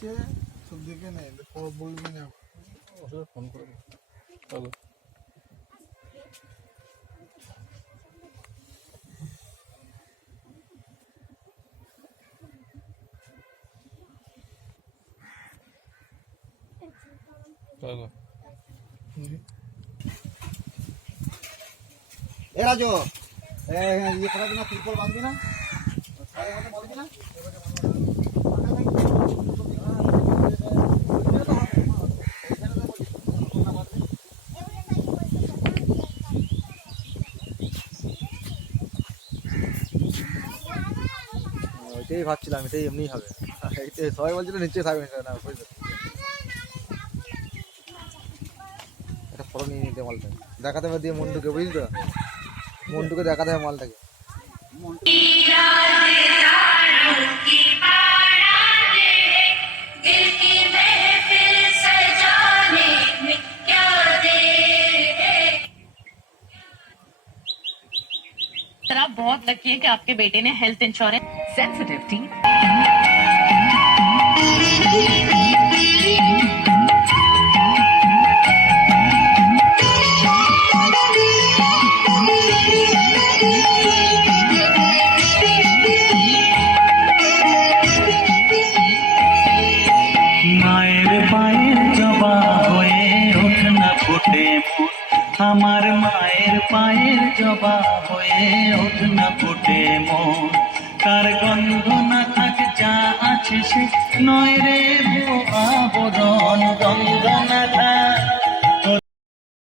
নিচ্ছে, সব দেখে নেয়, বলবি না ফোন করে চলো। চলো এ রাজু, ইয়ে করাবি না, ত্রিপল বাঁধবি না, বলবি না। ওইটাই ভাবছিলাম, এটাই এমনিই হবে। এইটাই সবাই বলছিল নিচে থাকবে না, বুঝলো। একটা ফটো নিয়ে নিতে মালটা দেখাতে হবে, দিয়ে মন্টুকে, বুঝলি তো, মন্টুকে দেখাতে হবে মালটাকে। सर आप बहुत लकी है कि आपके बेटे ने हेल्थ इंश्योरेंस सेंसिटिविटी মায়ের পায়ের জবা হয়ে ওঠ না ফোটে মন, আমার মায়ের পায়ের জবা হয়ে ওঠ না ফোটে মন। কার গন্ধ না থাক যা আছে সে নয় রে আবরণ, গন্ধ না থাক